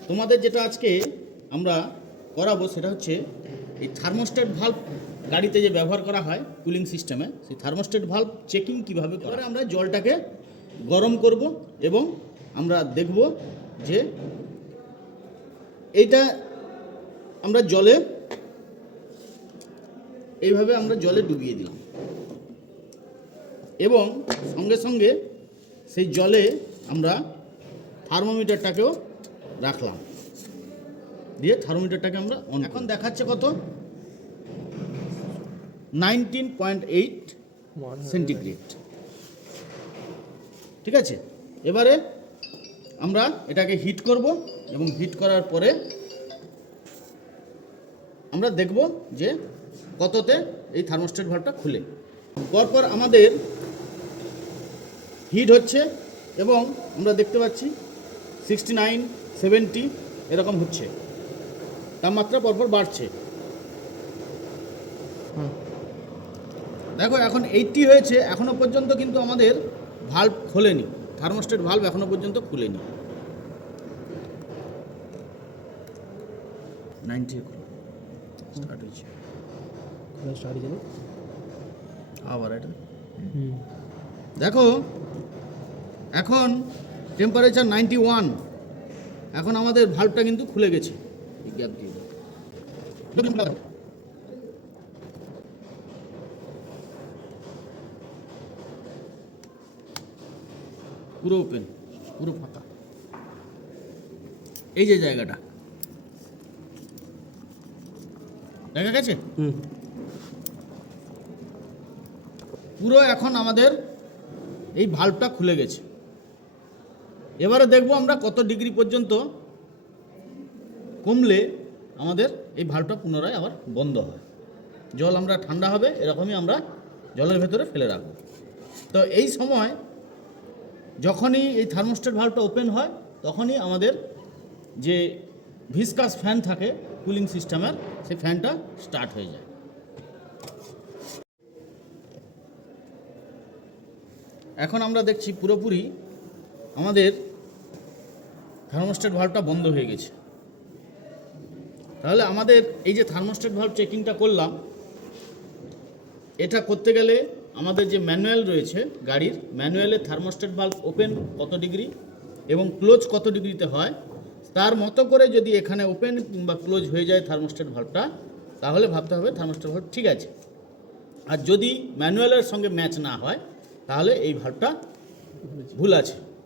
তোমাদের যেটা আজকে আমরা করাবো সেটা হচ্ছে এই থার্মোস্ট্যাট ভাল্ব গাড়িতে যে ব্যবহার করা হয় কুলিং সিস্টেমে, সেই থার্মোস্ট্যাট ভাল্ব চেকিং কীভাবে করে আমরা জলটাকে গরম করব এবং আমরা দেখব যে এইটা আমরা জলে এইভাবে আমরা জলে ডুবিয়ে দিলাম এবং সঙ্গে সঙ্গে সেই জলে আমরা থার্মোমিটারটাকেও রাখলাম, দিয়ে থার্মোমিটারটাকে আমরা অন। এখন দেখাচ্ছে কত, 19.8 সেন্টিগ্রেড। ঠিক আছে, এবারে আমরা এটাকে হিট করব এবং হিট করার পরে আমরা দেখব যে কততে এই থার্মোস্ট্যাট ভাল্বটা খুলে। পরপর আমাদের হিট হচ্ছে এবং আমরা দেখতে পাচ্ছি 69, 70 এরকম হচ্ছে, তাপমাত্রা পরপর বাড়ছে। দেখো এখন 80 হয়েছে, এখনও পর্যন্ত কিন্তু আমাদের ভাল্ব খোলেনি, থার্মোস্ট্যাট ভাল্ব এখনও পর্যন্ত খুলেনি। 90 স্টার্ট হয়েছে, আবার এটা দেখো এখন টেম্পারেচার 91, এখন আমাদের ভাল্বটা কিন্তু খুলে গেছে। গ্যাপ দিয়ে পুরো ওপেন, পুরো ফাঁকা, এই যে জায়গাটা দেখা গেছে পুরো। এখন আমাদের এই ভাল্বটা খুলে গেছে। এবারে দেখবো আমরা কত ডিগ্রি পর্যন্ত কমলে আমাদের এই ভাল্বটা পুনরায় আবার বন্ধ হয়। জল আমরা ঠান্ডা হবে এরকমই আমরা জলের ভেতরে ফেলে রাখবো। তো এই সময় যখনই এই থার্মোস্ট্যাট ভাল্বটা ওপেন হয় তখনই আমাদের যে ভিসকাস ফ্যান থাকে কুলিং সিস্টেমের, সেই ফ্যানটা স্টার্ট হয়ে যায়। এখন আমরা দেখছি পুরোপুরি আমাদের থার্মোস্ট্যাট ভাল্বটা বন্ধ হয়ে গেছে। তাহলে আমাদের এই যে থার্মোস্ট্যাট ভাল্ব চেকিংটা করলাম, এটা করতে গেলে আমাদের যে ম্যানুয়াল রয়েছে গাড়ির, ম্যানুয়ালে থার্মোস্ট্যাট ভাল্ব ওপেন কত ডিগ্রি এবং ক্লোজ কত ডিগ্রিতে হয়, তার মতো করে যদি এখানে ওপেন কিংবা ক্লোজ হয়ে যায় থার্মোস্ট্যাট ভাল্বটা, তাহলে ভাবতে হবে থার্মোস্ট্যাট ভাল্ব ঠিক আছে। আর যদি ম্যানুয়ালের সঙ্গে ম্যাচ না হয় তাহলে এই ভাল্বটা ভুল আছে।